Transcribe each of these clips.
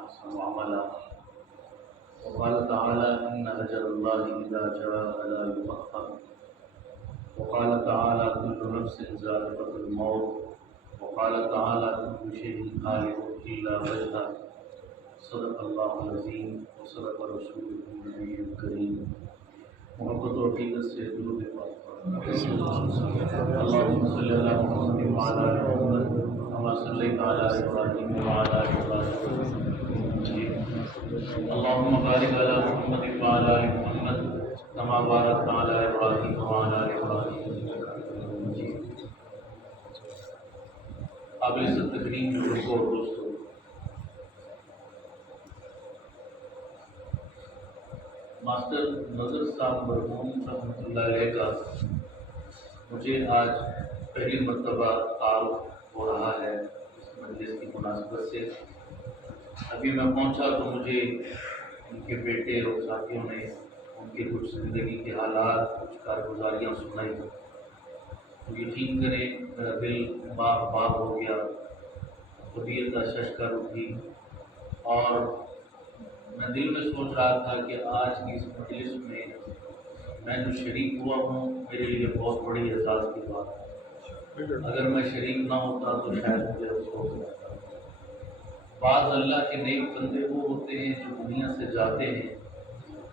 أحسن عملا وقال تعالى إن أجل الله إذا جاء لا يؤخر وقال تعالى كل نفس ذائقة الموت وقال تعالى كل شيء هالك إلا وجهه صدق الله العظيم وصدق رسوله النبي الكريم محبت و عقیدت سے درود پاک اللهم صل على محمد وعلى آل محمد كما صليت على إبراهيم وعلى آل إبراهيم اللهم بارك على محمد وعلى آل محمد كما باركت على إبراهيم وعلى آل إبراهيم قابل عزت تکریم بزرگوں اور دوستوں، ماسٹر نظر صاحب مرحوم رحمۃ اللہ علیہ کا مجھے آج پہلی مرتبہ تعارف ہو رہا ہے اس مجلس کی مناسبت سے۔ ابھی میں پہنچا تو مجھے ان کے بیٹے اور ساتھیوں نے ان کے کچھ زندگی کے حالات، کچھ کارگزاریاں سنائی۔ یقین کریں میرا دل باغ باغ ہو گیا، طبیعت ششکر اٹھی، اور میں دل میں سوچ رہا تھا کہ آج کی اس مجلس میں جو شریک ہوا ہوں میرے لیے بہت بڑی احساس کی بات ہے۔ اگر میں شریک نہ ہوتا تو شاید مجھے افسوس ہوتا۔ بعض اللہ کے نیک بندے وہ ہوتے ہیں جو دنیا سے جاتے ہیں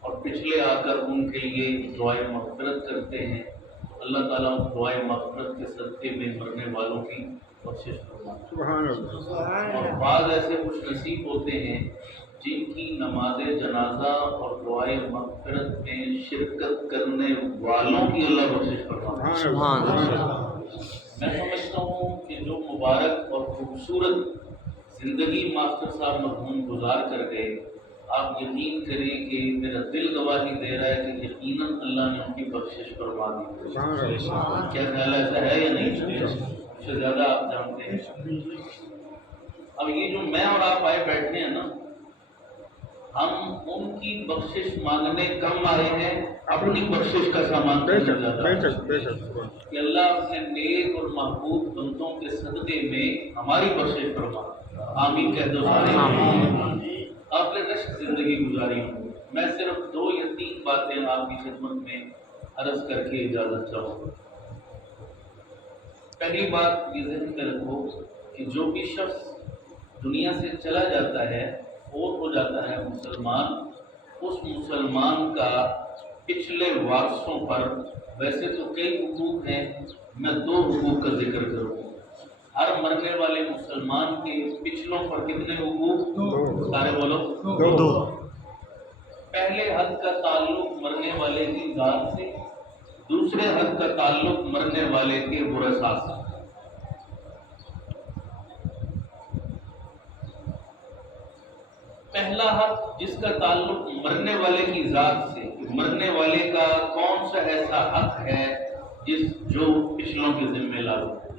اور پچھلے آ کر ان کے لیے دعائے مغفرت کرتے ہیں، اللہ تعالیٰ اس دعائے مغفرت کے صدقے میں مرنے والوں کی بخشش فرماتا ہے۔ اور بعض ایسے خوش نصیب ہوتے ہیں جن کی نماز جنازہ اور دعائے مغفرت میں شرکت کرنے والوں کی اللہ بخشش فرماتا ہے۔ میں سمجھتا ہوں کہ جو مبارک اور خوبصورت زندگی ماسٹر صاحب مرحوم گزار کر گئے، آپ یقین کریں کہ میرا دل گواہی دے رہا ہے کہ یقیناً اللہ نے ان کی بخشش فرما دی۔ کیا خیال ایسا ہے یا نہیں؟ مجھ سے زیادہ آپ جانتے ہیں۔ اب یہ جو میں اور آپ آئے بیٹھے ہیں نا، ہم ان کی بخشش مانگنے کم آئے ہیں، اپنی بخشش کا سامان کہ اللہ اپنے نیک اور محبوب بندوں کے صدقے میں ہماری بخشش فرما۔ آمین کہہ دو سارے۔ آپ نے رشک زندگی گزاری ہوں، میں صرف 2 یا 3 باتیں آپ کی خدمت میں عرض کر کے اجازت چاہوں گا۔ پہلی بات یہ ذہن میں رکھو کہ جو بھی شخص دنیا سے چلا جاتا ہے، فوت ہو جاتا ہے مسلمان، اس مسلمان کا پچھلے وارثوں پر ویسے تو کئی حقوق ہیں، میں 2 حقوق کا ذکر کروں گا۔ ہر مرنے والے مسلمان کے پچھلوں پر کتنے حقوق؟ سارے بولو 2۔ پہلے حق کا تعلق مرنے والے کی ذات سے، دوسرے حق کا تعلق مرنے والے کے ورثاء سے۔ پہلا حق جس کا تعلق مرنے والے کی ذات سے، مرنے والے کا کون سا ایسا حق ہے جو پچھلوں کے ذمہ لاگو ہے،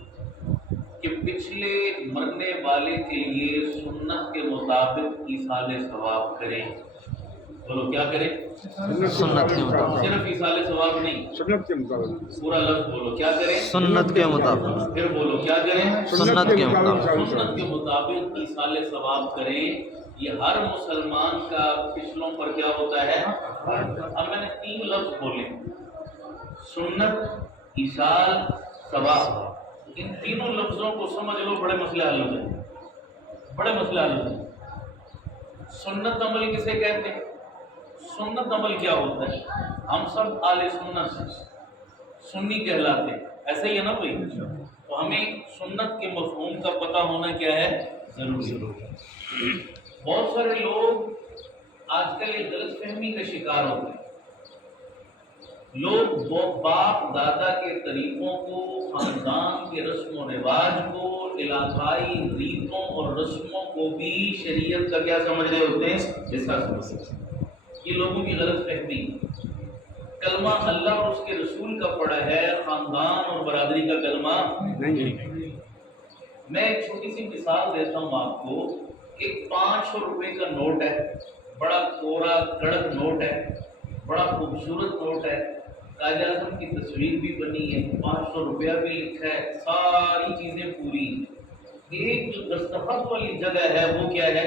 کہ پچھلے مرنے والے کے لیے سنت کے مطابق ایصال ثواب کریں۔ بولو کیا کریں؟ سنت کے مطابق، صرف ایصال ثواب نہیں، سنت کے مطابق، پورا لفظ بولو کیا کریں؟ سنت کے مطابق۔ پھر بولو کیا کریں؟ سنت کے مطابق۔ سنت کے مطابق ایصال ثواب کریں۔ یہ ہر مسلمان کا پچھلوں پر کیا ہوتا ہے؟ اب میں نے 3 لفظ بولے، سنت، ایصال، ثواب۔ ان تینوں لفظوں کو سمجھ لو، بڑے مسئلے حل ہو جائیں، بڑے مسئلے حل ہو جائیں۔ سنت عمل کسے کہتے ہیں؟ سنت عمل کیا ہوتا ہے؟ ہم سب اہل سنت ہیں، سنی کہلاتے ہیں، ایسا ہی ہے نا بھائی؟ تو ہمیں سنت کے مفہوم کا پتہ ہونا کیا ہے؟ ضروری ہے۔ بہت سارے لوگ آج کل ایک غلط فہمی کا شکار ہوتے ہیں۔ لوگ باپ دادا کے طریقوں کو، خاندان کے رسم و رواج کو، علاقائی ریتوں اور رسموں کو بھی شریعت کا کیا سمجھ رہے ہوتے ہیں؟ حصہ سمجھتے ہیں۔ یہ لوگوں کی غلط فہمی۔ کلمہ اللہ اور اس کے رسول کا پڑا ہے، خاندان اور برادری کا کلمہ نہیں۔ میں ایک چھوٹی سی مثال دیتا ہوں آپ کو۔ ایک 500 روپے کا نوٹ ہے، بڑا کوڑا کڑک نوٹ ہے، بڑا خوبصورت نوٹ ہے، قائد اعظم کی تصویر بھی بنی ہے، 500 روپیہ بھی لکھا ہے، ساری چیزیں پوری۔ ایک جو دستخط والی جگہ ہے وہ کیا ہے؟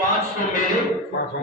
500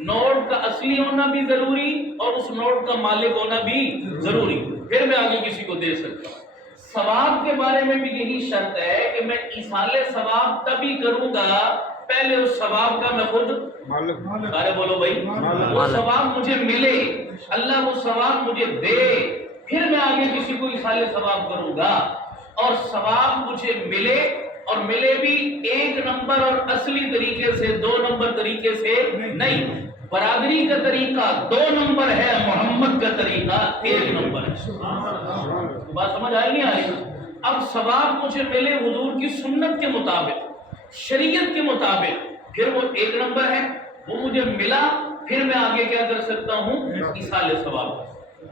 نوٹ کا اصلی ہونا بھی ضروری اور اس نوٹ کا مالک ہونا بھی ضروری، پھر میں آگے کسی کو دے سکتا ہوں۔ ثواب کے بارے میں بھی یہی شرط ہے کہ میں ایصال ثواب تبھی کروں گا پہلے اس ثواب کا میں خود سارے بولو بھائی وہ ثواب مجھے ملے، اللہ وہ ثواب مجھے دے، پھر میں آگے کسی کو ایصال ثواب کروں گا۔ اور ثواب مجھے ملے اور ملے بھی ایک نمبر اور اصلی طریقے سے، 2 نمبر طریقے سے نہیں۔ برادری کا طریقہ 2 نمبر ہے، محمد کا طریقہ 1 نمبر ہے۔ بات سمجھ آئی نہیں آئی؟ اب ثواب مجھے ملے حضور کی سنت کے مطابق، شریعت کے مطابق، پھر وہ 1 نمبر ہے، وہ مجھے ملا، پھر میں آگے کیا کر سکتا ہوں؟ ایصال ثواب۔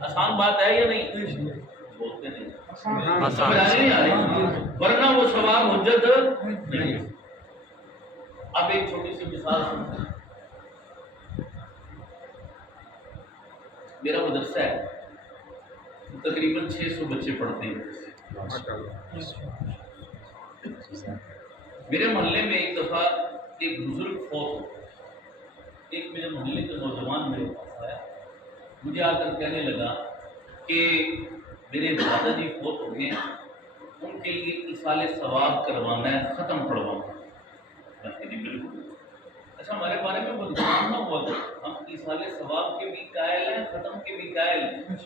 آسان بات ہے یا نہیں؟ بولتے نہیں، سمجھ آئی نہیں آئی؟ ورنہ وہ ثواب حجت نہیں۔ اب ایک چھوٹی سی مثال سنتے ہیں۔ میرا مدرسہ ہے، تقریباً 600 بچے پڑھتے ہیں۔ میرے محلے میں ایک دفعہ ایک بزرگ فوت ہو، ایک میرے محلے کے نوجوان میرے پاس آیا، مجھے آ کر کہنے لگا کہ میرے دادا جی فوت ہو گئے، ان کے لیے ایصال ثواب کروانا ہے، ختم پڑھوانا ہے۔ میں کہا جی بالکل۔ اچھا ہمارے بارے میں بدگمان نہ ہوا، ہم ایصال ثواب کے بھی قائل ہیں، ختم کے بھی قائل ہیں۔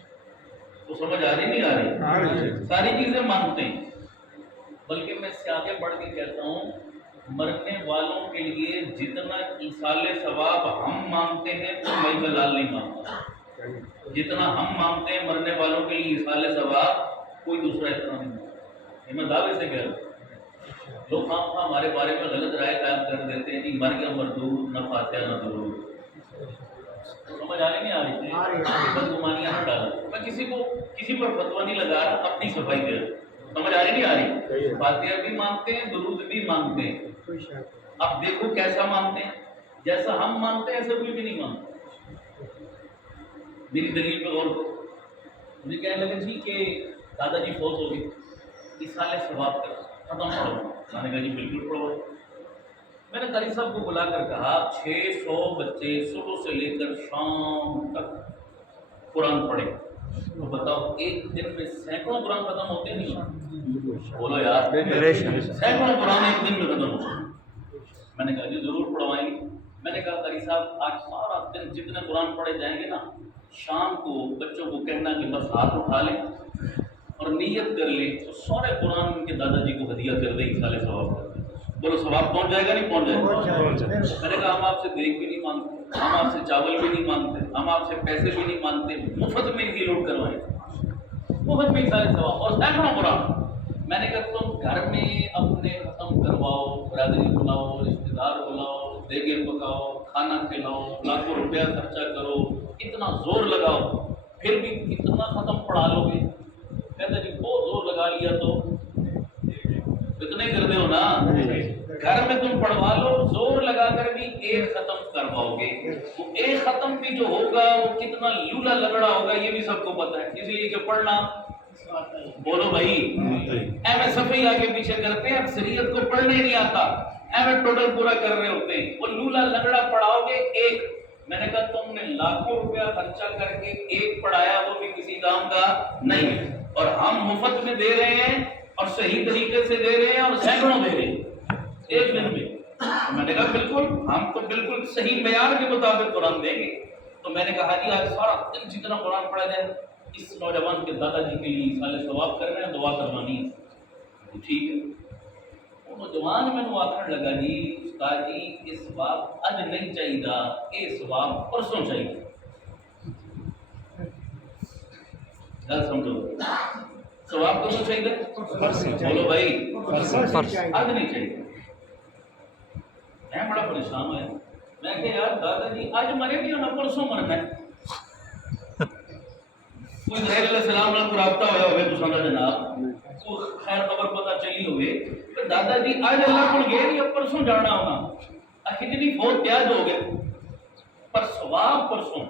تو سمجھ آ رہی نہیں آ رہی؟ ساری چیزیں مانتے ہیں، بلکہ میں اس سے آگے بڑھ کے کہتا ہوں، مرنے والوں کے لیے جتنا ایصال ثواب ہم مانگتے ہیں تو میں بلال نہیں مانگتا، جتنا ہم مانگتے ہیں مرنے والوں کے لیے ایصال ثواب کوئی دوسرا اتنا نہیں مانگتا۔ یہ میں دعوے سے کہہ رہا ہوں۔ لوگ خواہ ہمارے بارے میں غلط رائے قائم کر دیتے ہیں، مر گیا مردود، نہ فاتحہ نہ درود۔ سمجھ آ رہی نہیں آ رہی؟ بدگمانیاں نہ ڈالیں۔ میں کسی پر فتویٰ نہیں لگا رہا، اپنی صفائی دے رہا۔ سمجھ آ رہی نہیں آ رہی؟ فاتحہ بھی مانگتے ہیں، درود بھی مانگتے ہیں۔ اب دیکھو کیسا مانگتے ہیں، جیسا ہم مانگتے ہیں ایسا کوئی بھی نہیں مانگتا۔ میری دلیل پہ غور کرو۔ مجھے کہنے لگے جی کہ دادا جی فوت ہو گئے، ایصال ثواب کرا، ختم پڑھو۔ میں نے کہا جی بالکل پڑھو۔ میں نے قاری صاحب کو بلا کر کہا 600 بچے صبح سے لے کر شام تک قرآن پڑھے، تو بتاؤ ایک دن میں سینکڑوں قرآن ختم ہوتے نہیں؟ بولو یار، سینکڑوں قرآن ایک دن میں ختم ہوتے۔ میں نے کہا جی ضرور پڑھوائیں گے۔ میں نے کہا قاری صاحب آج سارا دن جتنے قرآن پڑھے جائیں گے نا، شام کو بچوں کو کہنا کہ بس ہاتھ اٹھا لیں اور نیت کر لیں تو سارے قرآن ان کے دادا جی کو ہدیہ کر دیں، ایصال ثواب کر دیں۔ بولو ثواب پہنچ جائے گا نہیں پہنچ جائے گا؟ میں نے کہا ہم آپ سے دیکھ بھی نہیں مانگتے، ہم آپ سے چاول بھی نہیں مانگتے، ہم آپ سے پیسے بھی نہیں مانگتے، مفت میں ان کی لوٹ کروائیں، مفت میں ایصال ثواب اور سینکڑوں قرآن۔ میں نے کہا تم گھر میں اپنے ختم کرواؤ، برادری بلاؤ، رشتے دار بلاؤ، دیگیں پکاؤ، کھانا کھلاؤ، لاکھوں روپیہ خرچہ کرو، اتنا زور لگاؤ، پھر بھی کتنا ختم پڑھا لو گے؟ کہتے جی بہت زور لگا لیا تو اتنے کر دے ہو نا، گھر میں تم پڑھوا لو، زور لگا کر بھی ایک ختم کرواؤ گے، وہ ایک ختم بھی جو ہوگا وہ کتنا لولا لگڑا ہوگا یہ بھی سب کو پتا ہے، اس لیے کہ پڑھنا بولو بھائی، ایم ایس ایف آگے پیچھے کرتے ہیں، اکثریت کو پڑھنے نہیں آتا، ایم ایس ٹوٹل پورا کر رہے ہوتے ہیں، وہ لولا لگڑا پڑھاؤ گے ایک۔ میں نے کہا تم نے لاکھوں روپیہ خرچہ کر کے ایک پڑھایا، وہ بھی کسی کام کا نہیں، اور ہم مفت میں دے رہے ہیں اور صحیح طریقے سے دے رہے ہیں اور سینکڑوں دے رہے ہیں ایک دن میں۔ میں نے کہا بالکل، ہم تو بالکل صحیح معیار کے مطابق قرآن دیں گے۔ تو میں نے کہا جی آج سارا دن جتنا قرآن پڑھا جائے اس نوجوان کے دادا جی کے لیے ایصال ثواب کرنا ہے، دعا کروانی ہے۔ ٹھیک ہے۔ وہ نوجوان میں آخر لگا جی استاد جی یہ ثواب اج نہیں چاہیے، یہ ثواب پرسوں چاہیے۔ گل سمجھو، ثواب کب چاہیے؟ بولو بھائی، اج نہیں چاہیے۔ میں بڑا پریشان ہوا، میں کہ یار دادا جی اج مرے نہیں ہونا، پرسوں مرنا ہے۔ کوئی ظاہر علیہ السلام کو رابطہ ہوا ہوئے تو سمجھا جناب، کو خیر خبر پتہ چلی ہوئے کہ دادا جی آج اللہ کو گئے نہیں، اب پرسوں جانا ہونا، کتنی فوت پیاز ہو گئے پر ثواب پرسوں۔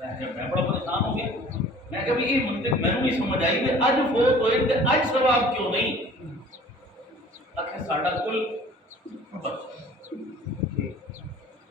میں بڑا پریشان ہو گیا، میں کہ یہ منطق میں نہیں سمجھ آئی کہ اج فوت ہوئے تو اج ثواب کیوں نہیں؟ آخر ساڈا کل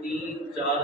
3-4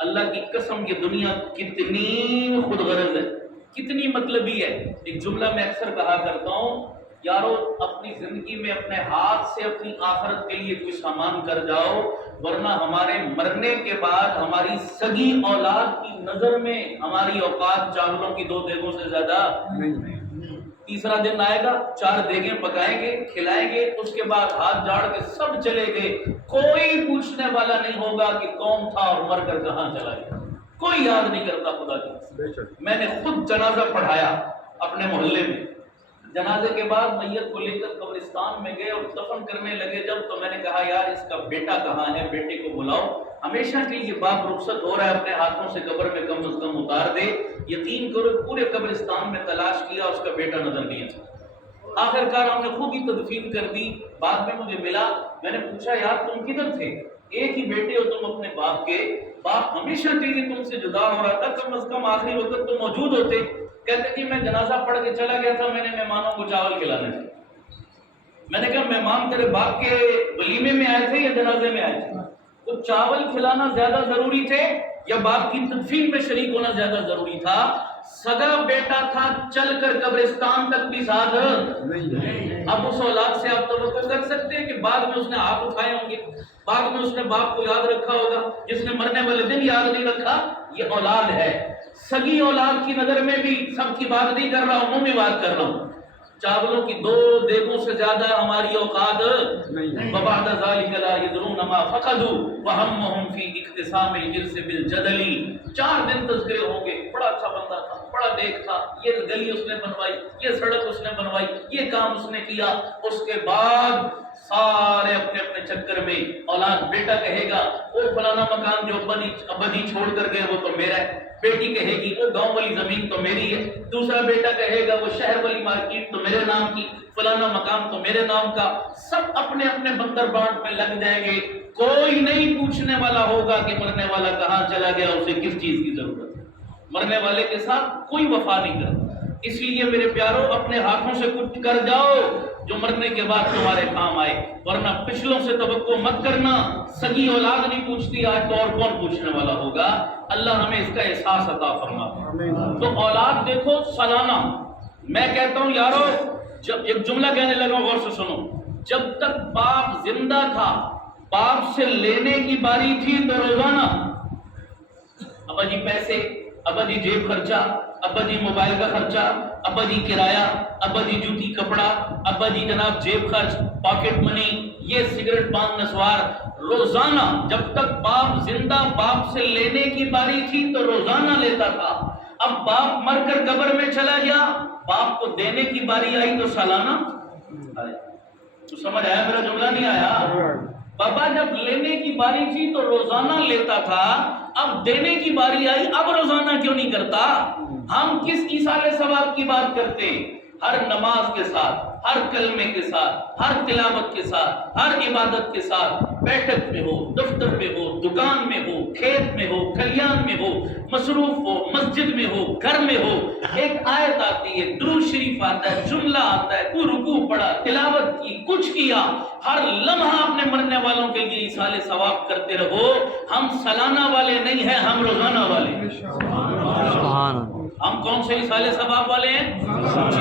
اللہ کی قسم یہ دنیا کتنی خود غرض ہے، کتنی مطلبی ہے۔ ایک جملہ میں اکثر کہا کرتا ہوں، یارو اپنی زندگی میں اپنے ہاتھ سے اپنی آخرت کے لیے کوئی سامان کر جاؤ، ورنہ ہمارے مرنے کے بعد ہماری سگی اولاد کی نظر میں ہماری اوقات چاولوں کی 2 دیگوں سے زیادہ نہیں۔ تیسرا دن آئے گا، 4 دیگیں پکائیں گے، کھلائیں گے، اس کے بعد ہاتھ جھاڑ کے سب چلے گئے، کوئی پوچھنے والا نہیں ہوگا کہ کون تھا اور مر کر کہاں چلا گیا، کوئی یاد نہیں کرتا خدا کی۔ میں نے خود جنازہ پڑھایا اپنے محلے میں، جنازے کے بعد میت کو لے کر قبرستان میں گئے اور دفن کرنے لگے جب، تو میں نے کہا یار اس کا بیٹا کہاں ہے، بیٹے کو بلاؤ، ہمیشہ کے لیے باپ رخصت ہو رہا ہے، اپنے ہاتھوں سے قبر میں کم از کم اتار دے۔ یقین کرو پورے قبرستان میں تلاش کیا، اس کا بیٹا نظر نہیں آیا۔ آخر کار ہم نے خود ہی تدفین کر دی۔ بعد میں مجھے ملا، میں نے پوچھا یار تم کدھر تھے؟ ایک ہی بیٹے ہو تم اپنے باپ کے، باپ ہمیشہ کے لیے تم سے جدا ہو رہا تھا، کم از کم آخری وقت تم موجود ہوتے۔ کہتے کہ میں جنازہ پڑھ کے چلا گیا تھا، میں نے مہمانوں کو چاول کھلانے تھے۔ میں نے کہا مہمان تیرے باپ کے ولیمے میں آئے تھے یا جنازے میں آئے تھے؟ تو چاول کھلانا زیادہ ضروری تھے یا باپ کی تدفین میں شریک ہونا زیادہ ضروری تھا؟ سگا بیٹا تھا، چل کر قبرستان تک بھی ساتھ نہیں۔ اب اس اولاد سے آپ توقع کر سکتے ہیں کہ بعد میں اس نے ہاتھ اٹھائے ہوں گے، بعد میں اس نے باپ کو یاد رکھا ہوگا، جس نے مرنے والے دن یاد نہیں رکھا؟ یہ اولاد ہے۔ سگی اولاد کی نظر میں بھی سب کی بات نہیں کر رہا ہوں، عمومی بات کر رہا ہوں، چاولوں کی 2 دیگوں سے زیادہ ہماری اوقات نہیں۔ وبعد ذلك لا يدرون ما فقدوا وهمهم في اقتسام الجرس بالجدل۔ 4 دن تذکرے ہوں گے، بڑا اچھا بندہ تھا، بڑا نیک تھا، یہ گلی اس نے بنوائی، یہ سڑک اس نے بنوائی، یہ کام اس نے کیا۔ اس کے بعد سارے اپنے اپنے چکر میں اولاد بیٹا کہے گا وہ فلانا مکان جو ابا جی چھوڑ کر گئے وہ تو میرا ہے، بیٹی کہے گی وہ گاؤں والی زمین تو میری ہے، دوسرا بیٹا کہے گا وہ شہر والی مارکیٹ تو میرے نام کی، فلانا مقام تو میرے نام کا۔ سب اپنے اپنے بندر بانٹ میں لگ جائیں گے، کوئی نہیں پوچھنے والا ہوگا کہ مرنے والا کہاں چلا گیا، اسے کس چیز کی ضرورت ہے۔ مرنے والے کے ساتھ کوئی وفا نہیں کرتا۔ اس لیے میرے پیاروں اپنے ہاتھوں سے کچھ کر جاؤ جو مرنے کے بعد تمہارے کام آئے، ورنہ پچھلوں سے توقع مت کرنا۔ سگی اولاد نہیں پوچھتی، آج تو اور کون پوچھنے والا ہوگا؟ اللہ ہمیں اس کا احساس عطا فرما۔ تو اولاد دیکھو سالانہ، میں کہتا ہوں یارو، جب ایک جملہ کہنے لگا غور سے سنو، جب تک باپ زندہ تھا باپ سے لینے کی باری تھی تو روزانہ ابا جی پیسے، ابا جی جیب خرچہ، ابا جی موبائل کا خرچہ، ابا جی کرایہ، ابا جی جوتی کپڑا، ابا جی جناب جیب خرچ، پاکٹ منی، یہ سگریٹ پان نسوار، روزانہ جب تک باپ زندہ باپ سے لینے کی باری تھی تو روزانہ لیتا تھا۔ اب باپ مر کر قبر میں چلا گیا، باپ کو دینے کی باری آئی تو سالانہ آئے۔ تو سمجھ آیا میرا جملہ نہیں آیا؟ بابا جب لینے کی باری تھی تو روزانہ لیتا تھا، اب دینے کی باری آئی اب روزانہ کیوں نہیں کرتا؟ ہم کس ایصال ثواب کی بات کرتے؟ ہر نماز کے ساتھ، ہر کلمے کے ساتھ، ہر تلاوت کے ساتھ، ہر عبادت کے ساتھ، بیٹھک میں ہو، دفتر میں ہو، دکان میں ہو، کھیت میں ہو، کھلیان میں ہو، مصروف ہو، مسجد میں ہو، گھر میں ہو، ایک آیت آتی ہے، درود شریف آتا ہے، جملہ آتا ہے، کوئی رکوع پڑھا، تلاوت کی، کچھ کیا، ہر لمحہ اپنے مرنے والوں کے لیے ایصال ثواب کرتے رہو۔ ہم سالانہ والے نہیں ہیں، ہم روزانہ والے ہیں۔ سبحان اللہ۔ ہم کون سے ایصال ثواب والے ہیں؟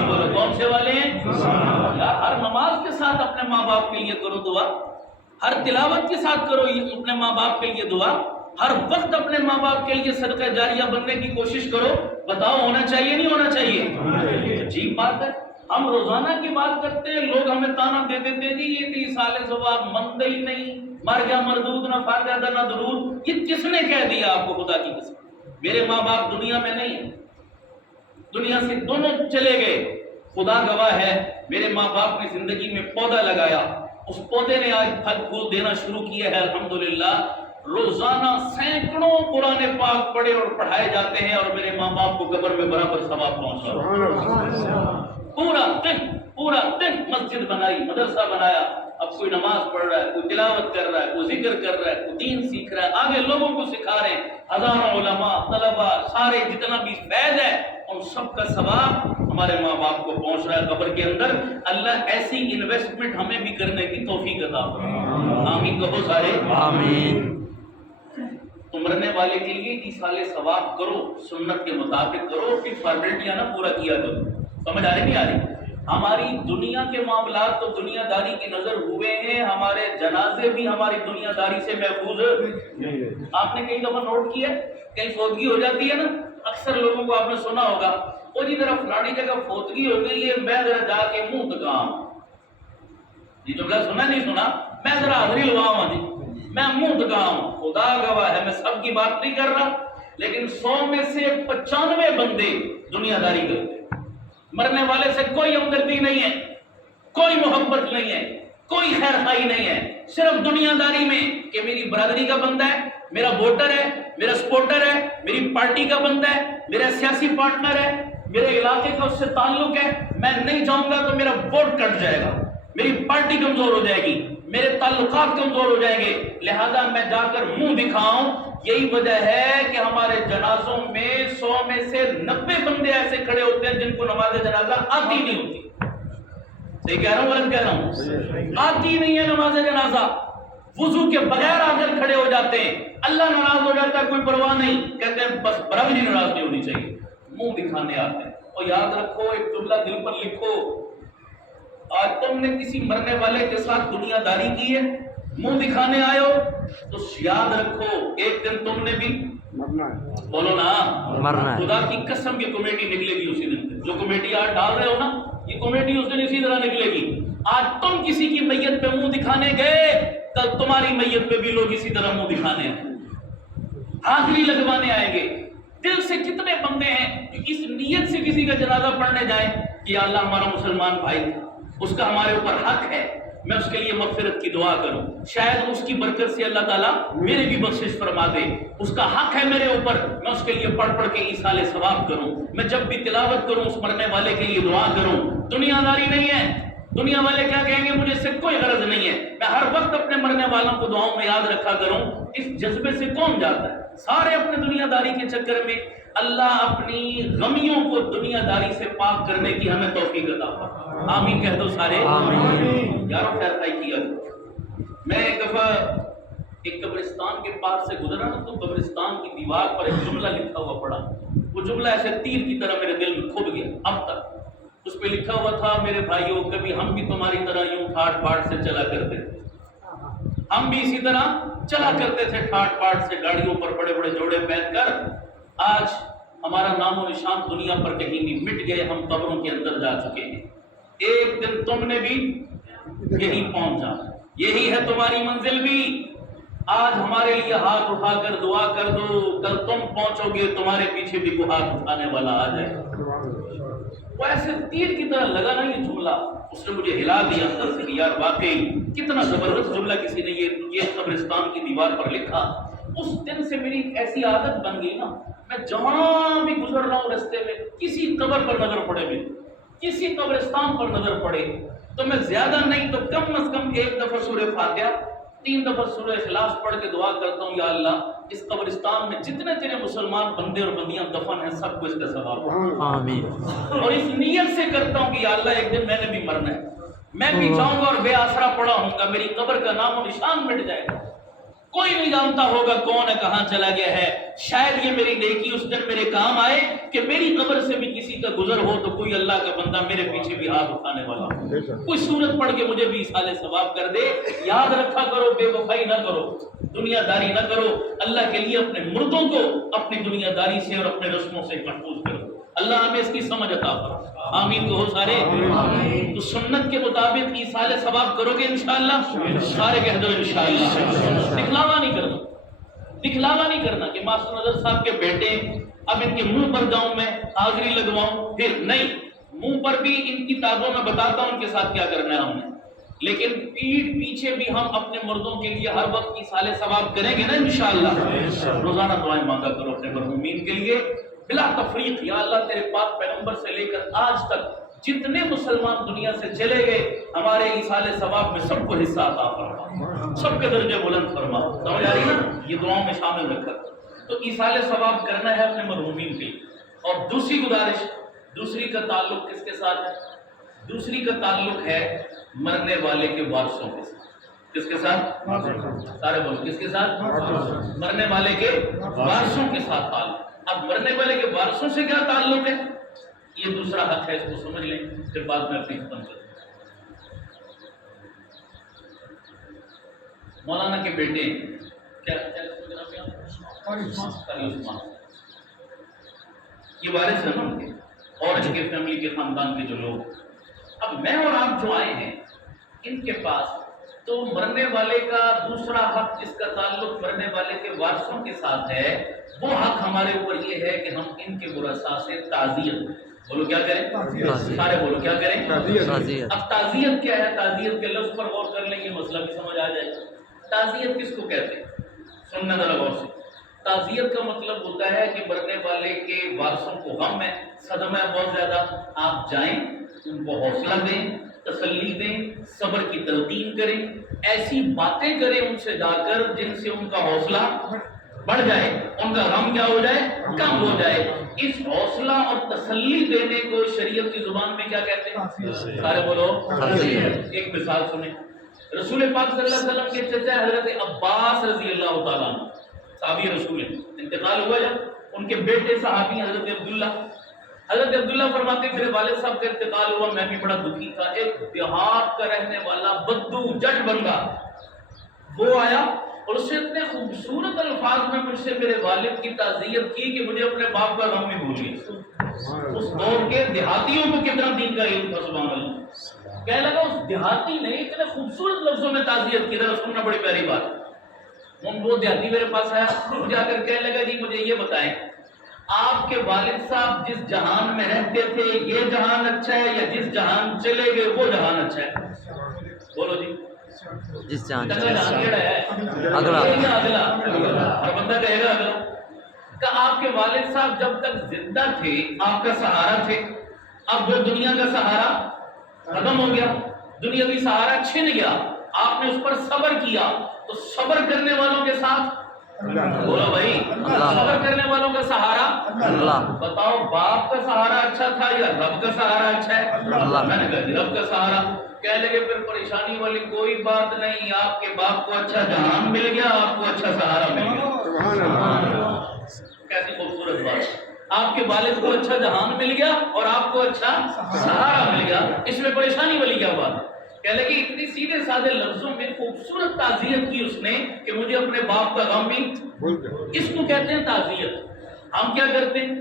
بولو کون سے والے ہیں؟ یار ہر نماز کے ساتھ اپنے ماں باپ کے لیے کرو دعا، ہر تلاوت کے ساتھ کرو اپنے ماں باپ کے لیے دعا، ہر وقت اپنے ماں باپ کے لیے صدقہ جاریہ بننے کی کوشش کرو۔ بتاؤ ہونا چاہیے نہیں ہونا چاہیے؟ عجیب بات ہے، ہم روزانہ کی بات کرتے ہیں، لوگ ہمیں تانا دے دیتے جی یہ تو ایصال ثواب منتے ہی نہیں، مر گیا مردود نہ فاتحہ نہ درود۔ یہ کس نے کہہ دیا آپ کو؟ خدا کی قسم میرے ماں باپ دنیا میں نہیں ہیں، دنیا سے دونوں چلے گئے، خدا گواہ ہے میرے ماں باپ نے زندگی میں پودا لگایا، اس پودے نے آج پھل پھول دینا شروع کیا ہے الحمدللہ۔ روزانہ سینکڑوں قرآن پاک پڑھے اور پڑھائے جاتے ہیں اور میرے ماں باپ کو قبر میں برابر ثواب پہنچا۔ پورا دن مسجد بنائی، مدرسہ بنایا، اب کوئی نماز پڑھ رہا ہے، کوئی تلاوت کر رہا ہے، کوئی ذکر کر رہا ہے، کوئی دین سیکھ رہا ہے، آگے لوگوں کو سکھا رہے ہیں، ہزاروں علماء، طلباء، سارے جتنا بھی فیض ہے ان سب کا ثواب ہمارے ماں باپ کو پہنچ رہا ہے قبر کے اندر۔ اللہ ایسی انویسٹمنٹ ہمیں بھی کرنے کی توفیق عطا فرمائے، آمین کہو سارے۔ آمین۔ تو مرنے والے کے لیے ایصال ثواب کرو، سنت کے مطابق کرو، پھر فارمیلٹیاں نہ پورا کیا کرو. سمجھ آ رہی نہیں آ رہی؟ ہماری دنیا کے معاملات تو دنیا داری کی نظر ہوئے ہیں، ہمارے جنازے بھی ہماری دنیا داری سے محفوظ نہیں. آپ نے کئی دفعہ نوٹ کیا کہیں فوتگی ہو جاتی ہے نا، اکثر لوگوں کو آپ نے سنا ہوگا وہ جی ذرا فلانی جگہ فوتگی ہو گئی ہے، میں ذرا جا کے منہ دکھاؤں. یہ جملہ سنا نہیں سنا؟ میں ذرا حاضری لواؤں جی، میں منہ دکھاؤں. خدا گواہ ہے میں سب کی بات نہیں کر رہا، لیکن 100 میں سے 95 بندے دنیا داری کرتے. مرنے والے سے کوئی ہمدردی نہیں ہے، کوئی محبت نہیں ہے، کوئی خیر خواہی نہیں ہے، صرف دنیا داری میں کہ میری برادری کا بندہ ہے، میرا ووٹر ہے، میرا سپورٹر ہے، میری پارٹی کا بندہ ہے، میرا سیاسی پارٹنر ہے، میرے علاقے کا اس سے تعلق ہے، میں نہیں جاؤں گا تو میرا ووٹ کٹ جائے گا، میری پارٹی کمزور ہو جائے گی، میرے تعلقات کمزور ہو جائیں گے، لہذا میں جا کر منہ دکھاؤں. یہی وجہ ہے کہ ہمارے جنازوں میں 100 میں سے 90 بندے ایسے کھڑے ہوتے ہیں جن کو نماز جنازہ آتی نہیں ہوتی. صحیح کہہ رہا ہوں غلط کہہ رہا ہوں؟ آتی نہیں ہے نماز جنازہ، وضو کے بغیر آ کر کھڑے ہو جاتے ہیں. اللہ ناراض ہو جاتا ہے، کوئی پرواہ نہیں، کہتے ہیں بس برابری ناراض نہیں ہونی چاہیے، منہ دکھانے آتے ہیں. اور یاد رکھو، ایک جملہ دل پر لکھو، آج تم نے کسی مرنے والے کے ساتھ دنیا داری کی ہے، منہ دکھانے آئے ہو، تو یاد رکھو ایک دن تم نے بھی مرنا ہے. بولو نا، مرنا ہے. خدا کی قسم کی کمیٹی نکلے گی اسی دن. جو کمیٹی آج ڈال رہے ہو نا، یہ کمیٹی اس دن اسی طرح نکلے گی. آج تم کسی کی میت پہ منہ دکھانے گئے، کل تمہاری میت پہ بھی لوگ اسی طرح منہ دکھانے آئیں، حاضری لگوانے آئیں گے. دل سے کتنے بندے ہیں جو اس نیت سے کسی کا جنازہ پڑھنے جائیں کہ یا اللہ ہمارا مسلمان بھائی اس کا ہمارے اوپر حق ہے، میں اس کے لیے مغفرت کی دعا کروں، شاید اس کی برکت سے اللہ تعالیٰ میرے بھی بخشش فرما دے، اس کا حق ہے میرے اوپر، میں اس کے لیے پڑھ پڑھ کے ایصال ثواب کروں، میں جب بھی تلاوت کروں اس مرنے والے کے لیے دعا کروں. دنیا داری نہیں ہے. دنیا والے کیا کہیں گے مجھے اس سے کوئی غرض نہیں ہے، میں ہر وقت اپنے مرنے والوں کو دعاؤں میں یاد رکھا کروں. اس جذبے سے کون جاتا ہے؟ سارے اپنے دنیا داری کے چکر میں. اللہ اپنی غمیوں کو دنیا داری سے پاک کرنے کی ہمیں توفیق عطا فرمائے. آمین کہہ دو سارے. یارو خیر خائی کیا. میں ایک دفعہ ایک قبرستان کے پاس سے گزرا نا، تو قبرستان کی دیوار پر ایک جملہ لکھا ہوا پڑا. وہ جملہ ایسے تیر کی طرح میرے دل میں کھود گیا اب تک. اس پہ لکھا ہوا تھا، میرے بھائیوں کبھی ہم بھی تمہاری طرح یوں ٹھاٹ پاٹ سے چلا کرتے تھے، ہم بھی اسی طرح چلا کرتے تھے ٹھاٹ پاٹ سے گاڑیوں پر بڑے بڑے جوڑے بیٹھ کر. آج ہمارا نام و نشان دنیا پر کہیں نہیں، مٹ گئے، ہم قبروں کے اندر جا چکے ہیں. ایک دن تم نے بھی یہی پہنچا، یہی ہے تمہاری منزل بھی. آج ہمارے لیے ہاتھ اٹھا کر دعا کر دو، کل تم پہنچو گے تمہارے پیچھے بھی کوئی ہاتھ اٹھانے والا آ جائے. وہ ایسے تیر کی طرح لگا نا یہ جملہ، اس نے مجھے ہلا دیا اندر سے کہ یار واقعی کتنا زبردست جملہ کسی نے یہ قبرستان کی دیوار پر لکھا. اس دن سے میری ایسی عادت بن گئی نا، میں جہاں بھی گزر رہا ہوں رستے میں کسی قبر پر نظر پڑے بھی، کسی قبرستان پر نظر پڑے تو میں زیادہ نہیں تو کم از کم ایک دفعہ سورہ فاتحہ 3 دفعہ سورہ اخلاص پڑھ کے دعا کرتا ہوں، یا اللہ اس قبرستان میں جتنے تیرے مسلمان بندے اور بندیاں دفن ہیں سب کو اس کا ثواب آمین. اور اس نیت سے کرتا ہوں کہ یا اللہ ایک دن میں نے بھی مرنا ہے، میں بھی جاؤں گا اور بے آسرا پڑا ہوں گا، میری قبر کا نام و نشان مٹ جائے گا، کوئی نہیں جانتا ہوگا کون ہے کہاں چلا گیا ہے. شاید یہ میری نیکی اس دن میرے کام آئے کہ میری قبر سے بھی کسی کا گزر ہو تو کوئی اللہ کا بندہ میرے پیچھے بھی ہاتھ اٹھانے والا ہو، کوئی سورت پڑھ کے مجھے بھی ایصال ثواب کر دے. یاد رکھا کرو، بے وفائی نہ کرو، دنیا داری نہ کرو. اللہ کے لیے اپنے مردوں کو اپنی دنیا داری سے اور اپنے رسموں سے محفوظ کرو. اللہ ہمیں اس کی سمجھ عطا فرمائے. آمین کہو سارے. تو سنت کے مطابق ایصال ثواب کرو گے انشاءاللہ. سارے کہہ دو انشاءاللہ. دکھلاوا نہیں کرنا، دکھلاوا نہیں کرنا کہ ماسٹر نظر صاحب کے بیٹے اب ان کے منہ پر جاؤں میں حاضری لگواؤں، پھر نہیں. منہ پر بھی ان کی تازوں میں بتاتا ہوں ان کے ساتھ کیا کرنا ہے ہم نے، لیکن پیٹھ پیچھے بھی ہم اپنے مردوں کے لیے ہر وقت ایصال ثواب کریں گے نا انشاءاللہ. روزانہ دعائیں مانگا کرو اپنے مرحومین کے لیے بلا تفریق. یا اللہ تیرے پاک پیغمبر سے لے کر آج تک جتنے مسلمان دنیا سے چلے گئے ہمارے ایصال ثواب میں سب کو حصہ عطا فرما، سب کے درجے بلند فرما. سمجھ آ رہی نا؟ یہ دعاؤں میں شامل رکھا. تو ایصال ثواب کرنا ہے اپنے مرحومین کے. اور دوسری گزارش، دوسری کا تعلق کس کے ساتھ ہے؟ دوسری کا تعلق ہے مرنے والے کے وارثوں کے ساتھ. کس کے ساتھ؟ سارے بولو کس کے ساتھ؟ مرنے والے کے وارثوں کے ساتھ تعلق۔ اب مرنے والے کے وارثوں سے کیا تعلق ہے، یہ دوسرا حق ہے، اس کو سمجھ لیں، پھر بعد میں اپنی ختم کریں۔ مولانا کے بیٹے کیا قاری عثمان، یہ وارث ہے نا ان کے اور ان کے فیملی کے خاندان کے جو لوگ۔ اب میں اور آپ جو آئے ہیں ان کے پاس، تو مرنے والے کا دوسرا حق جس کا تعلق مرنے والے کے وارثوں کے ساتھ ہے، وہ حق ہمارے اوپر یہ ہے کہ ہم ان کے ورثاء سے تعزیت، بولو کیا کریں؟ سارے بولو کیا کریں؟ تعزیت۔ اب تعزیت کیا ہے؟ تعزیت کے لفظ پر غور کر لیں، یہ مسئلہ بھی سمجھ آ جائے گا۔ تعزیت کس کو کہتے ہیں؟ سننا ذرا غور سے۔ تعزیت کا مطلب ہوتا ہے کہ مرنے والے کے وارثوں کو غم ہے، صدمہ ہے بہت زیادہ، آپ جائیں ان کو حوصلہ دیں، تسلی دیں، صبر کی تلقین کریں، ایسی باتیں کریں ان سے جا کر جن سے ان کا حوصلہ بڑھ جائے، ان کا غم کیا ہو جائے؟ کم ہو جائے۔ اس حوصلہ اور تسلی دینے کو شریعت کی زبان میں کیا کہتے ہیں؟ سارے بولو۔ ایک مثال سنیں، رسول پاک صلی اللہ علیہ وسلم کے چچا حضرت عباس رضی اللہ تعالیٰ عنہ، صحابی رسول ہیں، انتقال ہوا جب ان کے بیٹے صحابی حضرت عبداللہ فرماتے میرے والد صاحب کا انتقال ہوا، میں بھی بڑا دکھی تھا۔ ایک دیہات کا رہنے والا بدو جٹ بندہ وہ آیا اور اس نے اتنے خوبصورت الفاظ میں مجھ سے میرے والد کی تعزیت کی کہ مجھے اپنے باپ کا غم نہیں بھول گیا۔ اس دور کے دیہاتیوں کو کتنا دین کا علم تھا، سبحان اللہ۔ کہنے لگا اس دیہاتی نے اتنے خوبصورت لفظوں میں تعزیت کی، ذرا سننا بڑی پیاری بات۔ وہ دیہاتی میرے پاس آیا، مجھے آ کر کہنے لگا جی مجھے یہ بتائیں، آپ کے والد صاحب جس جہان میں رہتے تھے یہ جہان اچھا ہے یا جس جہان چلے گئے وہ جہان اچھا ہے؟ بولو جی۔ جس جہان اگلا ہر بندہ کہے گا اگلا۔ کہ آپ کے والد صاحب جب تک زندہ تھے آپ کا سہارا تھے، اب وہ دنیا کا سہارا ختم ہو گیا، دنیاوی سہارا چھن گیا، آپ نے اس پر صبر کیا، تو صبر کرنے والوں کے ساتھ بولو بھائی، صبر کرنے والوں کا سہارا اللہ۔ بتاؤ باپ کا سہارا اچھا تھا یا رب کا سہارا اچھا ہے؟ میں نے کہا رب کا سہارا۔ کہہ لگے پھر پریشانی والی کوئی بات نہیں، آپ کے باپ کو اچھا جہان مل گیا، آپ کو اچھا سہارا مل گیا۔ کیسی خوبصورت بات، آپ کے والد کو اچھا جہان مل گیا اور آپ کو اچھا سہارا مل گیا، اس میں پریشانی والی کیا بات؟ کہہ لگے اتنی سیدھے سادے لفظوں میں خوبصورت تعزیت کی اس نے کہ مجھے اپنے باپ کا غم بھی، اس کو کہتے ہیں تعزیت۔ ہم کیا کرتے ہیں؟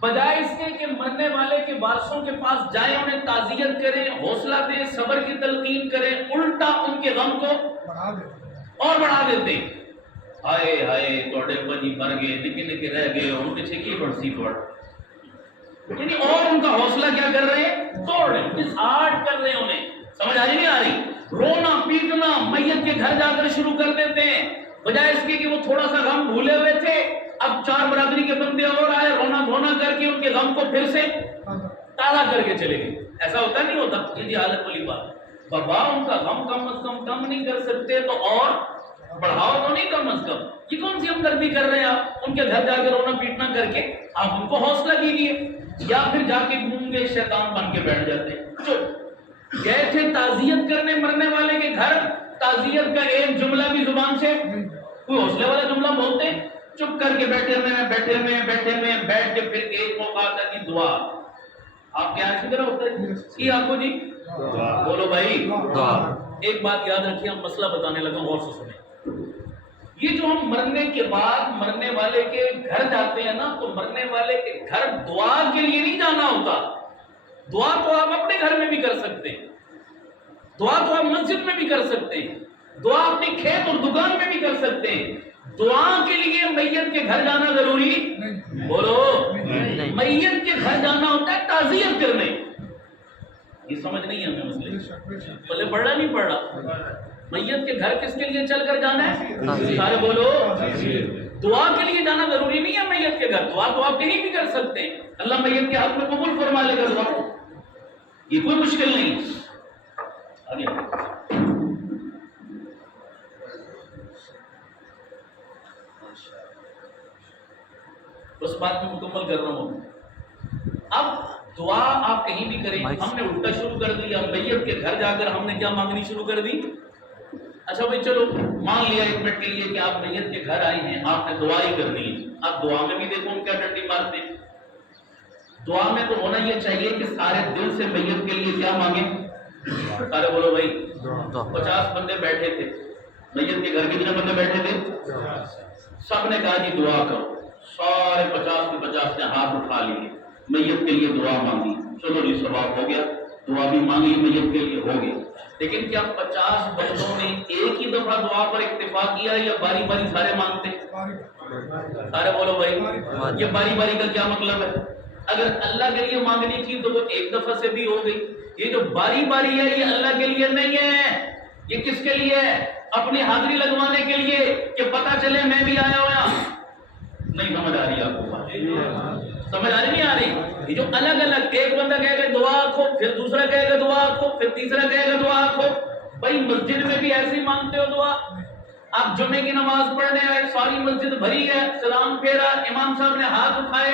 بجائے اس کے کہ مرنے والے کے وارثوں کے پاس جائیں، انہیں تعزیت کریں، حوصلہ دیں، صبر کی تلقین کریں، الٹا ان کے غم کو اور بڑھا دیتے ہیں۔ ہائے ہائے توڑے بجی مر گئے، نکے نکے رہ گئے، ان کے چھکی پڑسی پڑ، یعنی اور ان کا حوصلہ کیا کر رہے ہیں؟ توڑ رہے ہیں، ڈسہارٹ کر رہے ہیں انہیں۔ سمجھ آ رہی نہیں آ رہی؟ رونا پیٹنا، میت کے گھر جا کر شروع کر دیتے ہیں، بجائے اس کے کہ وہ تھوڑا سا غم بھولے ہوئے تھے، اب چار برادری کے بندے اور آئے، رونا دھونا کر کے ان کے غم کو پھر سے تازہ کر کے چلے گئے۔ ایسا ہوتا نہیں ہوتا؟ یہ جی حالت والی بات۔ بابا ان کا غم کم از کم نہیں کر سکتے تو اور بڑھاؤ تو نہیں کم از کم، یہ کون سی ہمدردی کر رہے ہیں آپ؟ ان کے گھر جا کے رونا پیٹنا کر کے آپ ان کو حوصلہ دیجیے، یا پھر جا کے گھوم کے شیطان بن کے بیٹھ جاتے ہیں۔ چپ گئے تھے تعزیت کرنے مرنے والے کے گھر، تعزیت کا ایک جملہ بھی زبان سے کوئی حوصلے والا جملہ بولتے، چپ کر کے بیٹھے میں بیٹھ کے پھر ایک موقع آتا کہ دعا۔ آپ کے یہاں اسی طرح ہوتا ہے کہ آپ کو جی بولو بھائی ایک بات یاد رکھیے، ہم مسئلہ بتانے لگا، غور سے سنیں۔ یہ جو ہم مرنے کے بعد مرنے والے کے گھر جاتے ہیں نا، تو مرنے والے کے گھر دعا کے لیے نہیں جانا ہوتا۔ دعا تو آپ اپنے گھر میں بھی کر سکتے ہیں، دعا تو آپ مسجد میں بھی کر سکتے ہیں، دعا اپنے کھیت اور دکان میں بھی کر سکتے ہیں۔ دعا کے لیے میت کے گھر جانا ضروری بولو، میت کے گھر جانا ہوتا ہے تعزیت کرنے۔ یہ سمجھ نہیں ہے ہمیں مسئلے، بولے پڑھ رہا نہیں پڑھ رہا؟ میت کے گھر کس کے لیے چل کر جانا ہے؟ سارے بولو، دعا کے لیے جانا ضروری نہیں ہے میت کے گھر، دعا تو آپ کہیں بھی کر سکتے ہیں، اللہ میت کے حق میں قبول فرما لے گا دعا، یہ کوئی مشکل نہیں۔ آگے بس بات میں مکمل کر رہا ہوں۔ اب دعا آپ کہیں بھی کریں، ہم نے الٹا شروع کر دیا، میت کے گھر جا کر ہم نے کیا مانگنی شروع کر دی؟ اچھا بھائی چلو مان لیا ایک منٹ کے لیے کہ آپ میت کے گھر آئے ہیں، آپ نے دعا ہی کرنی ہے، آپ دعا میں بھی دیکھو ہم کیا ڈنڈی مارتے ہیں۔ دعا میں تو ہونا یہ چاہیے کہ سارے دل سے میت کے لیے کیا مانگیں؟ سارے بولو بھائی، 50 بندے بیٹھے تھے، میت کے گھر کتنے بندے بیٹھے تھے؟ سب نے کہا جی دعا کرو، سارے 50 کے 50 نے ہاتھ اٹھا لیے، میت کے لیے دعا مانگی، چلو جی ثواب ہو گیا، دعا بھی مانگی میت کے لیے ہو گیا۔ لیکن کیا 50 بندوں نے ایک ہی دفعہ دعا پر اکتفا کیا یا باری باری سارے مانگتے؟ سارے بولو بھائی، یہ باری باری کا کیا مطلب ہے؟ اگر اللہ کے لیے مانگنی تھی تو وہ ایک دفعہ سے بھی ہو گئی، یہ جو باری باری ہے یہ اللہ کے لیے نہیں ہے، یہ کس کے لیے ہے؟ اپنی حاضری لگوانے کے لیے کہ پتہ چلے میں بھی آیا ہوا۔ نہیں سمجھ آ رہی آپ کو بات؟ سمجھ آ رہی نہیں آ رہی؟ یہ جو الگ الگ ایک بندہ کہے گا دعا آکھو، پھر دوسرا کہے گا دعا آکھو، پھر تیسرا کہے گا دعا آکھو۔ بھائی مسجد میں بھی ایسے ہی مانگتے ہو دعا؟ آپ جمعے کی نماز پڑھنے آئے، ساری مسجد بھری ہے، سلام پھیرا، امام صاحب نے ہاتھ اٹھائے،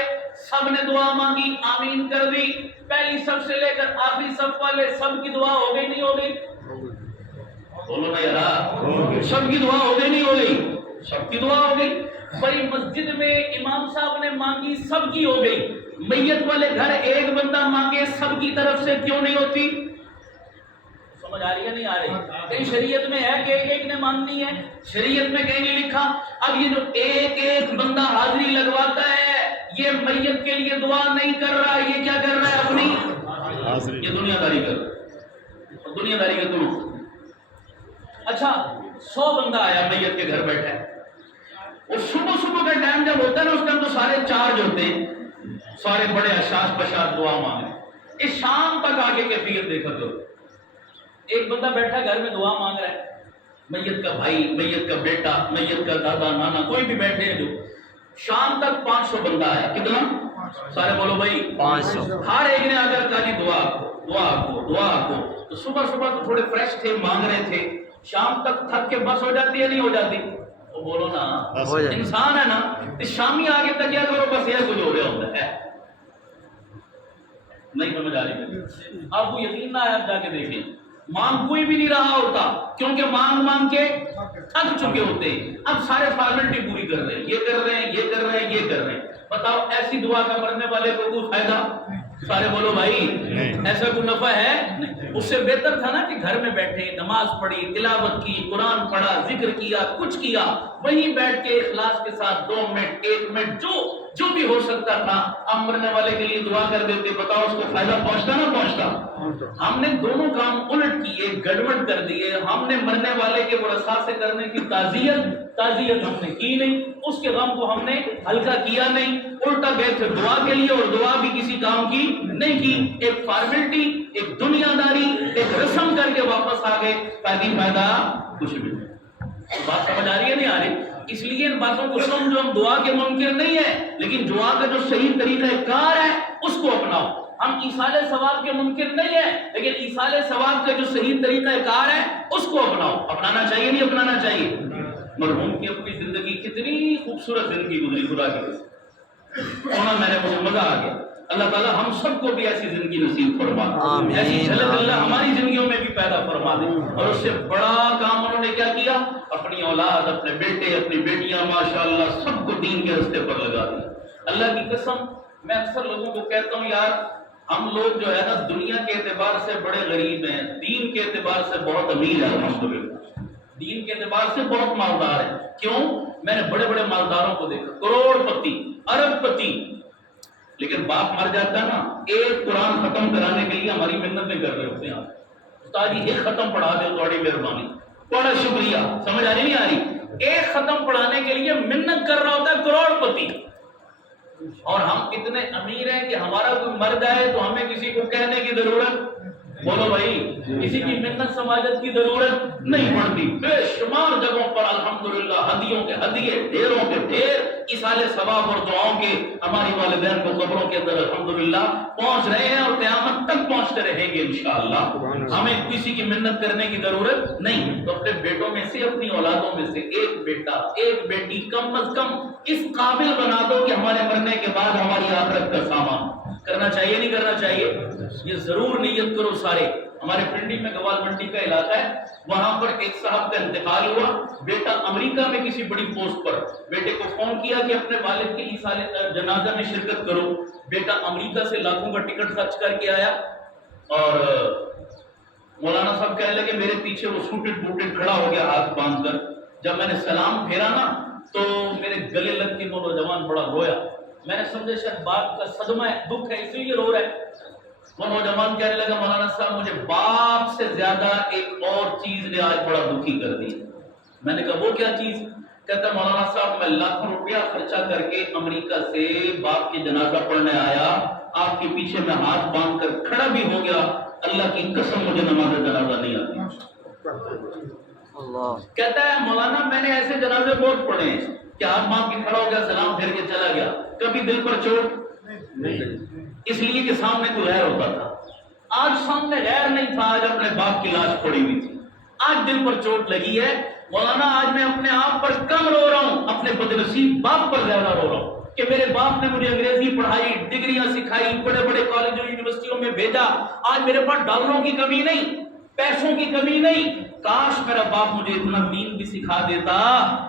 سب نے دعا مانگی، آمین کر دی، پہلی صف سے لے کر آخری صف والے سب کی دعا ہو گئی نہیں ہو گئی؟ بولو نا یار، سب کی دعا ہو گئی نہیں ہو گئی؟ سب کی دعا ہو گئی۔ بھائی مسجد میں امام صاحب نے مانگی، سب کی ہو گئی، میت والے گھر ایک بندہ مانگے سب کی طرف سے کیوں نہیں ہوتی؟ سمجھ آ رہی ہے نہیں آ رہی؟ کہیں شریعت میں ہے کہ ایک نے مانگنی ہے؟ شریعت میں کہیں نہیں لکھا۔ اب یہ جو ایک ایک بندہ حاضری لگواتا ہے یہ میت کے لیے دعا نہیں کر رہا، یہ کیا کر رہا ہے؟ اپنی یہ دنیا داری کر رہا ہے، دنیا داری کا تم۔ اچھا 100 بندہ آیا میت کے گھر بیٹھا ہے، اور صبح کا ٹائم جب ہوتا ہے نا اس ٹائم تو سارے چارج ہوتے ہیں، سارے بڑے اشاش پشاش دعا مانگے، اس شام تک آگے کیفیت دیکھا کرو۔ ایک بندہ بیٹھا گھر میں دعا مانگ رہا ہے، میت کا بھائی، میت کا بیٹا، میت کا دادا نانا کوئی بھی بیٹھے ہیں، جو شام تک 500 بندہ آیا، کتنا؟ سارے بولو بھائی 500۔ ہر ایک نے آ کر کہا جی دعا کو، دعا کو، دعا کو۔ تو صبح تو تھوڑے فریش تھے، مانگ رہے تھے، شام تک تھک کے بس ہو جاتی ہے نہیں ہو جاتی؟ تو بولو نا، انسان ہے نا، شامی آگے تک کیا کرو بس یہ کچھ ہو رہا ہوتا ہے۔ نہیں سمجھ آ رہی؟ آپ کو یقین نہ ہے، آپ جا کے دیکھیں، مانگ کوئی بھی نہیں رہا ہوتا، کیونکہ مانگ مانگ کے تھک چکے ہوتے ہیں، اب سارے فارمیلٹی پوری کر رہے ہیں، یہ کر رہے ہیں، یہ کر رہے ہیں، یہ کر رہے ہیں۔ بتاؤ ایسی دعا کا مرنے والے کو کوئی فائدہ؟ سارے بولو بھائی، ایسا کوئی نفع ہے؟ اس سے بہتر تھا نا کہ گھر میں بیٹھے، نماز پڑھی، تلاوت کی، قرآن پڑھا، ذکر کیا، کچھ کیا، وہیں بیٹھ کے اخلاص کے ساتھ 2 منٹ 1 منٹ جو بھی ہو سکتا تھا ہم مرنے والے کے لیے دعا کر دیتے۔ بتاؤ اس کو فائدہ پہنچتا نہ پہنچتا؟ ہم نے دونوں کام الٹ کیے، گڑبڑ کر دیے۔ ہم نے مرنے والے کے ورثہ سے کرنے کی تعزیت ہم نے کی نہیں، اس کے غم کو ہم نے ہلکا کیا نہیں، الٹا گئے تھے دعا کے لیے، اور دعا بھی کسی کام کی نہیں کی، ایک فارمیلٹی، ایک دنیا داری، ایک رسم کر کے واپس آ گئے، فائدہ کچھ بھی نہیں۔ بات سمجھ آ رہی ہے نہیں آ رہی؟ اس لیے ان باتوں کو سمجھو، ہم دعا کے منکر نہیں ہیں، لیکن دعا کا جو صحیح طریقہ کار ہے اس کو اپناؤ۔ ہم ایصال ثواب کے منکر نہیں ہیں، لیکن ایصال ثواب کا جو صحیح طریقہ کار ہے اس کو اپناؤ۔ اپنانا چاہیے نہیں اپنانا چاہیے؟ مرحوم کی اپنی زندگی کتنی خوبصورت زندگی گزری، خدا کی قسم، میں نے مجھے مزہ آ گیا۔ اللہ تعالیٰ ہم سب کو بھی ایسی زندگی نصیب فرما، ایسی جھلک اللہ ہماری زندگیوں میں بھی پیدا فرما دے۔ اور اس سے بڑا کام انہوں نے کیا کیا؟ اپنی اولاد، اپنے بیٹے، اپنی بیٹیاں ماشاءاللہ سب کو دین کے راستے پر لگا دیا۔ اللہ کی قسم، میں اکثر لوگوں کو کہتا ہوں یار ہم لوگ جو ہے نا دنیا کے اعتبار سے بڑے غریب ہیں، دین کے اعتبار سے بہت امیر ہیں، الحمدللہ دین کے اعتبار سے بہت مالدار ہیں۔ کیوں؟ میں نے بڑے بڑے مالداروں کو دیکھا، کروڑ پتی، ارب پتی، لیکن باپ مر جاتا نا، ایک قرآن ختم کرانے کے لیے ہماری منتیں کر رہے ہوتے ہیں، استاد جی ایک ختم پڑھا دے تو بڑی مہربانی، بڑا شکریہ۔ سمجھ آ رہی نہیں آ رہی؟ ایک ختم پڑھانے کے لیے منت کر رہا ہوتا ہے کروڑ پتی، اور ہم اتنے امیر ہیں کہ ہمارا کوئی مر جائے تو ہمیں کسی کو کہنے کی ضرورت، بولو بھائی، کسی کی منت سماجت کی ضرورت نہیں پڑتی۔ بے شمار جگہوں پر الحمدللہ ہدیوں کے ہدیے، ڈھیروں کے ڈھیر، ایصال ثواب اور دعاؤں کے ہماری والدین کو قبروں کے اندر الحمدللہ پہنچ رہے ہیں، اور قیامت تک پہنچتے رہیں گے انشاءاللہ۔ ہمیں کسی کی منت کرنے کی ضرورت نہیں۔ تو اپنے بیٹوں میں سے، اپنی اولادوں میں سے ایک بیٹا، ایک بیٹی کم از کم اس قابل بنا دو کہ ہمارے مرنے کے بعد ہماری آخرت کا سامان کرنا چاہیے نہیں کرنا چاہیے؟ یہ ضرور نیت کرو سارے. ہمارے پنڈی میں گوال منڈی کا علاقہ ہے, وہاں پر ایک صاحب کا انتقال ہوا, بیٹا امریکہ میں کسی بڑی پوسٹ پر, بیٹے کو فون کیا کہ اپنے والد کے ایصال جنازہ میں شرکت کرو. بیٹا امریکہ سے لاکھوں کا ٹکٹ خرچ کر کے آیا اور مولانا صاحب کہنے لگے میرے پیچھے وہ سوٹڈ بوٹڈ کھڑا ہو گیا ہاتھ باندھ کر. جب میں نے سلام پھیرا نا تو میرے گلے لگ کے وہ نوجوان بڑا رویا. میں نے سمجھا شاید باپ کا صدمہ ہے, دکھ ہے, اسی لیے رو رہا ہے. وہ نوجوان کہنے لگا مولانا صاحب مجھے باپ سے زیادہ ایک اور چیز نے آج بڑا دکھی کر دی. میں نے کہا وہ کیا چیز؟ کہتا مولانا صاحب میں لاکھوں روپیہ خرچہ کر کے امریکہ سے باپ کی جنازہ پڑھنے آیا, آپ کے پیچھے میں ہاتھ باندھ کر کھڑا بھی ہو گیا, اللہ کی قسم مجھے نماز جنازہ نہیں آتی. کہتا ہے مولانا میں نے ایسے جنازے بہت پڑھے ہیں کہ ہاتھ باندھ کے کھڑا ہو گیا, سلام پھیر کے چلا گیا, کبھی دل پر چوٹ نہیں, اس لیے کہ سامنے کوئی غیر ہوتا تھا. آج سامنے غیر نہیں تھا, آج اپنے باپ کی لاش پڑی ہوئی تھی, آج دل پر چوٹ لگی ہے. مولانا آج میں اپنے آپ پر کم رو رہا ہوں, اپنے بدنصیب باپ پر زیادہ رو رہا ہوں کہ میرے باپ نے مجھے انگریزی پڑھائی, ڈگریاں سکھائی, بڑے بڑے کالجوں یونیورسٹیوں میں بھیجا. آج میرے پاس ڈالروں کی کمی نہیں, پیسوں کی کمی نہیں. کاش میرا باپ مجھے اتنا دین بھی سکھا دیتا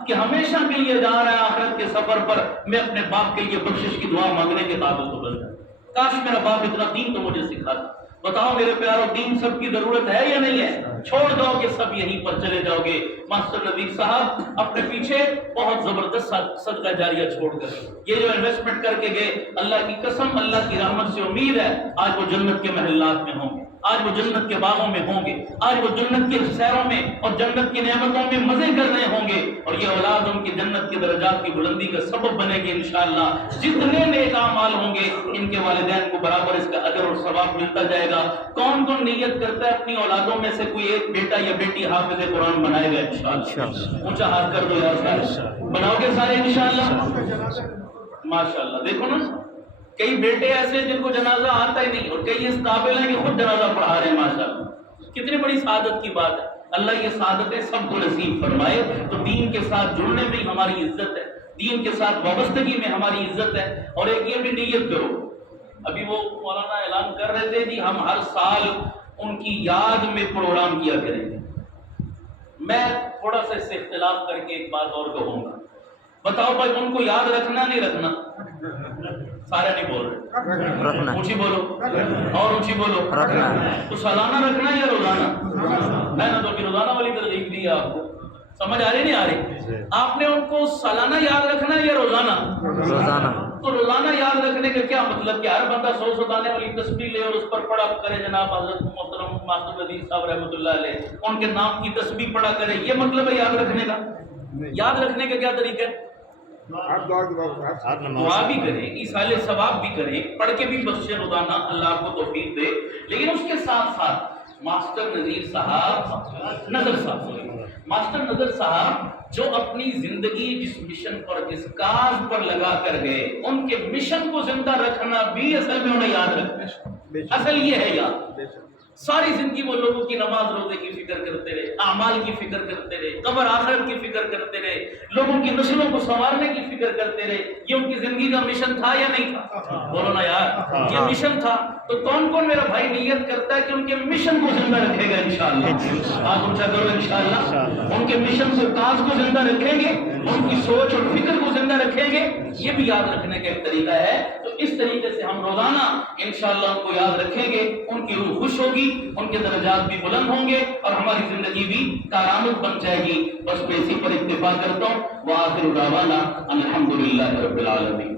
کہ ہمیشہ کے لیے جا رہا ہے آخرت کے سفر پر, میں اپنے باپ کے لیے بخشش کی دعا مانگنے کے قابل تو بن جائے. کاش میرا باپ اتنا دین تو مجھے سکھاتا. بتاؤ میرے پیارو, دین سب کی ضرورت ہے یا نہیں ہے؟ چھوڑ دو کہ سب یہیں پر چلے جاؤ گے. ماسٹر نذیر صاحب اپنے پیچھے بہت زبردست صدقہ جاریہ چھوڑ کر یہ جو انویسٹمنٹ کر کے گئے, اللہ کی قسم اللہ کی رحمت سے امید ہے آج وہ جنت کے محلات میں ہوں گے, آج وہ جنت کے باغوں میں ہوں گے, آج وہ جنت کے سیروں میں اور جنت کی نعمتوں میں مزے کر رہے ہوں گے, اور یہ اولاد ان کی جنت کے درجات کی بلندی کا سبب بنے گی انشاءاللہ. جتنے نیک اعمال ہوں گے ان کے والدین کو برابر اس کا اجر اور ثواب ملتا جائے گا. کون کون نیت کرتا ہے اپنی اولادوں میں سے کوئی ایک بیٹا یا بیٹی حافظ قرآن بنائے گا انشاءاللہ؟ اونچا ہاتھ کر دو یار, بناؤ گے سارے انشاءاللہ؟ ماشاءاللہ. دیکھو نا, کئی بیٹے ایسے جن کو جنازہ آتا ہی نہیں, اور کئی اس قابل ہیں کہ خود جنازہ پڑھا رہے ہیں. ماشاءاللہ, کتنی بڑی سعادت کی بات ہے. اللہ یہ سعادتیں سب کو نصیب فرمائے. تو دین کے ساتھ جڑنے میں ہماری عزت ہے, دین کے ساتھ وابستگی میں ہماری عزت ہے. اور ایک یہ بھی نیت کرو, ابھی وہ مولانا اعلان کر رہے تھے کہ ہم ہر سال ان کی یاد میں پروگرام کیا کریں گے. میں تھوڑا سا اس سے اختلاف کر کے ایک بات اور کہوں گا. بتاؤ بھائی ان کو یاد رکھنا نہیں رکھنا؟ سارے نہیں بول رہے, اونچی بولو اور اونچی بولو. تو سالانہ رکھنا یا روزانہ؟ میں نے تو ابھی روزانہ والی ترغیب دی ہے آپ کو, سمجھ آ رہی نہیں آ رہی؟ آپ نے ان کو سالانہ یاد رکھنا ہے یا روزانہ؟ روزانہ. تو روزانہ یاد رکھنے کا کیا مطلب کہ ہر بندہ 100 ستانے والی تسبیح لے اور اس پر پڑھا کرے جناب حضرت محترم ماسٹر نذیر صاحب رحمۃ اللہ علیہ ان کے نام کی تسبیح پڑھا کرے, یہ مطلب ہے یاد رکھنے کا؟ یاد رکھنے کا کیا طریقہ ہے؟ دعا بھی کریں, ایصال ثواب بھی کریں, پڑھ کے بھی بخشے روزانہ, اللہ آپ کو توفیق دے. لیکن اس کے ساتھ ساتھ ماسٹر نذیر صاحب ماسٹر نذیر صاحب جو اپنی زندگی جس مشن پر, جس کاز پر لگا کر گئے, ان کے مشن کو زندہ رکھنا بھی اصل میں انہیں یاد رکھنا ہے. اصل یہ ہے یاد. ساری زندگی وہ لوگوں کی نماز روزے کی فکر کرتے رہے, اعمال کی فکر کرتے رہے, قبر آخرت کی فکر کرتے رہے, لوگوں کی نسلوں کو سنوارنے کی فکر کرتے رہے. یہ ان کی زندگی کا مشن تھا یا نہیں تھا؟ بولو نا یار, یہ مشن تھا. تو کون کون میرا بھائی نیت کرتا ہے کہ ان کے مشن کو زندہ رکھے گا انشاءاللہ؟ آپ اونچا کرو انشاءاللہ. ان کے مشن کو, کاز کو زندہ رکھیں گے, ان کی سوچ اور فکر کو زندہ رکھیں گے. یہ بھی یاد رکھنے کا ایک طریقہ ہے. تو اس طریقے سے ہم روزانہ انشاءاللہ ان کو یاد رکھیں گے, ان کی روح خوش ہوگی, ان کے درجات بھی بلند ہوں گے, اور ہماری زندگی بھی کارآمد بن جائے گی. بس میں اسی پر اکتفا کرتا ہوں. وآخر دعوانا الحمدللہ رب العالمین.